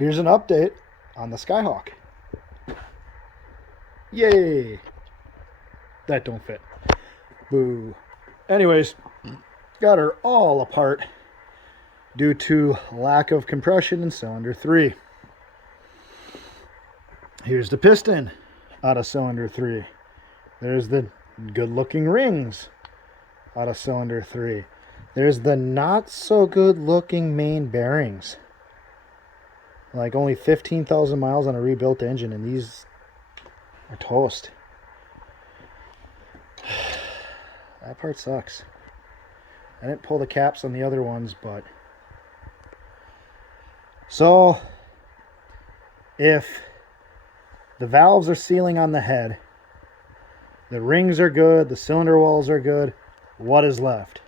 Here's an update on the Skyhawk. Yay! That don't fit. Boo. Anyways, got her all apart due to lack of compression in cylinder 3. Here's the piston out of cylinder 3. There's the good-looking rings out of cylinder 3. There's the not-so-good-looking main bearings. Like only 15,000 miles on a rebuilt engine, and these are toast. That part sucks. I didn't pull the caps on the other ones, but... So, if the valves are sealing on the head, the rings are good, the cylinder walls are good, what is left?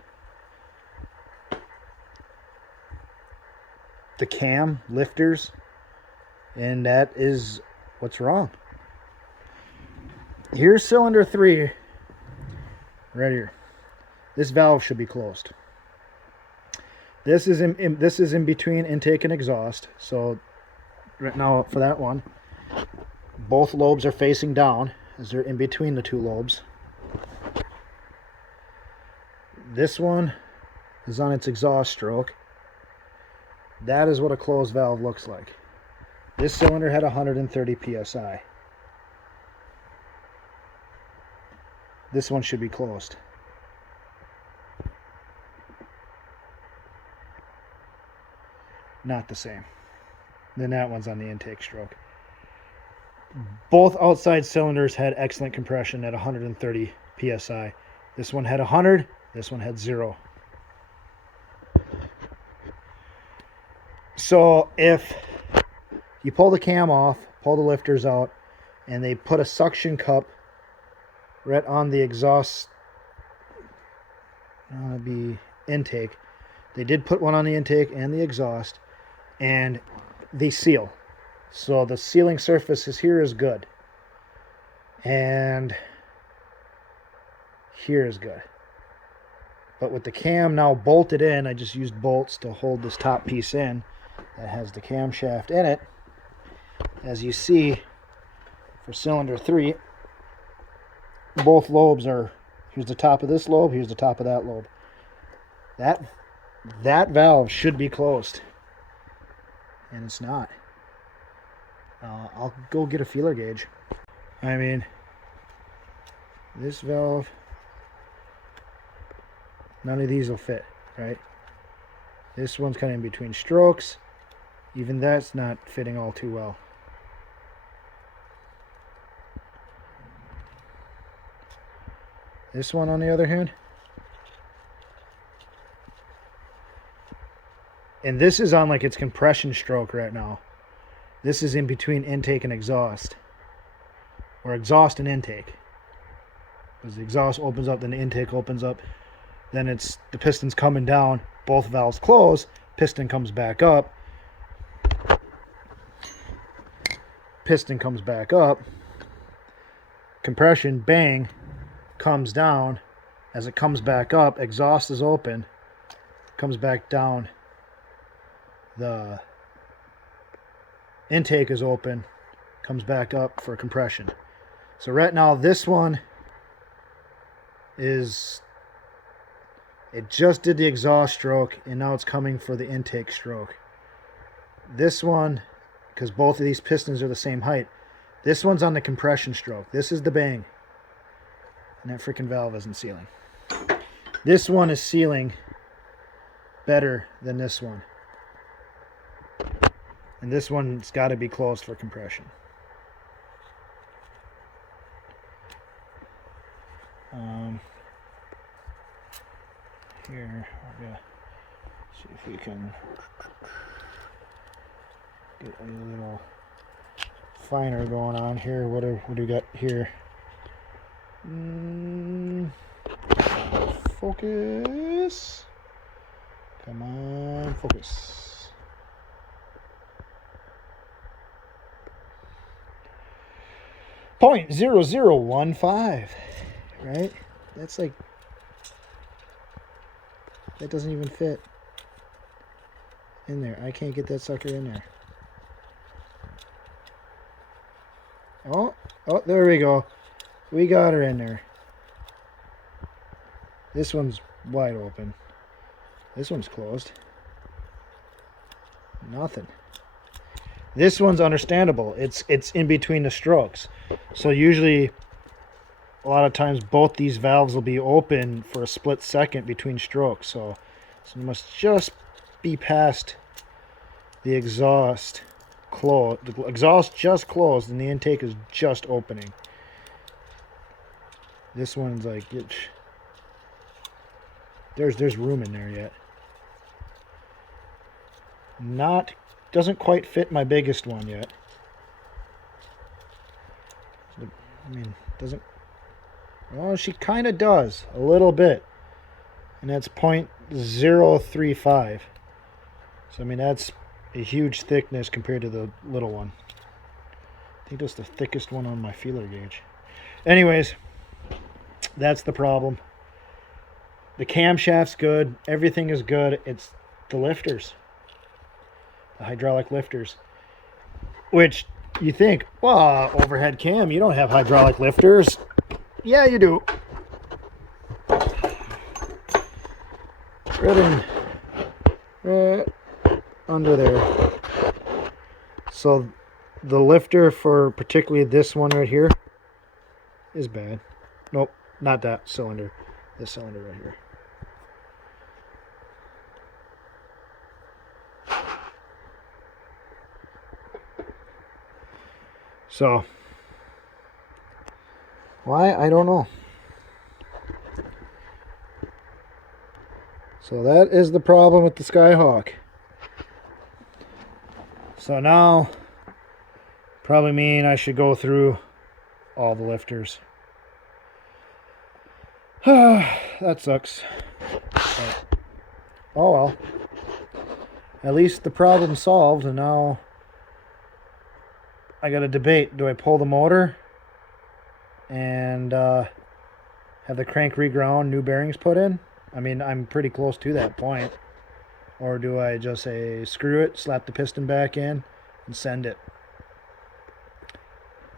The cam lifters, and that is what's wrong. Here's cylinder 3 right here. This valve should be closed. This is in between intake and exhaust. So right now for that one, both lobes are facing down as they're in between the two lobes. This one is on its exhaust stroke. That is what a closed valve looks like. This cylinder had 130 psi. This one should be closed. Not the same. Then that one's on the intake stroke. Both outside cylinders had excellent compression at 130 psi. This one had 100, this one had 0. So if you pull the cam off, pull the lifters out, and they put a suction cup right on the exhaust, be intake. They did put one on the intake and the exhaust, and they seal. So the sealing surface here is good, and here is good. But with the cam now bolted in, I just used bolts to hold this top piece in that has the camshaft in it. As you see, for cylinder 3, both lobes are, here's the top of this lobe, here's the top of that lobe. That valve should be closed, and it's not. I'll go get a feeler gauge. I mean, this valve, none of these will fit, right? This one's kind of in between strokes. Even that's not fitting all too well. This one, on the other hand, and this is on like its compression stroke right now. This is in between intake and exhaust, or exhaust and intake. Because the exhaust opens up, then the intake opens up, then it's the piston's coming down, both valves close, piston comes back up, compression, bang, comes down. As it comes back up, exhaust is open, comes back down, the intake is open, comes back up for compression. So right now this one is, it just did the exhaust stroke, and now it's coming for the intake stroke. This one, because both of these pistons are the same height, this one's on the compression stroke. This is the bang, and that freaking valve isn't sealing. This one is sealing better than this one, and this one's got to be closed for compression. Here, we're gonna see if we can get a little finer going on here. What do we got here? Focus. Come on, focus. .0015, right? That's like, that doesn't even fit in there. I can't get that sucker in there. Oh, there we go. We got her in there. This one's wide open. This one's closed. Nothing. This one's understandable. It's in between the strokes. So usually, a lot of times, both these valves will be open for a split second between strokes. So it must just be past the exhaust closed. The exhaust just closed and the intake is just opening. This one's like, there's room in there yet. Doesn't quite fit my biggest one yet. I mean, doesn't. Well, she kind of does a little bit, and that's 0.035. So I mean, that's a huge thickness compared to the little one. I think that's the thickest one on my feeler gauge. Anyways, that's the problem. The camshaft's good. Everything is good. It's the lifters. The hydraulic lifters. Which you think, well, overhead cam, you don't have hydraulic lifters. Yeah, you do. Right under there. So the lifter for particularly this one right here is bad. Nope, not that cylinder. This cylinder right here. So, why? I don't know. So that is the problem with the Skyhawk. So now, probably mean I should go through all the lifters. That sucks. But, oh well. At least the problem's solved, and now I got to debate. Do I pull the motor and have the crank reground, new bearings put in? I mean, I'm pretty close to that point. Or do I just say, screw it, slap the piston back in, and send it?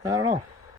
I don't know.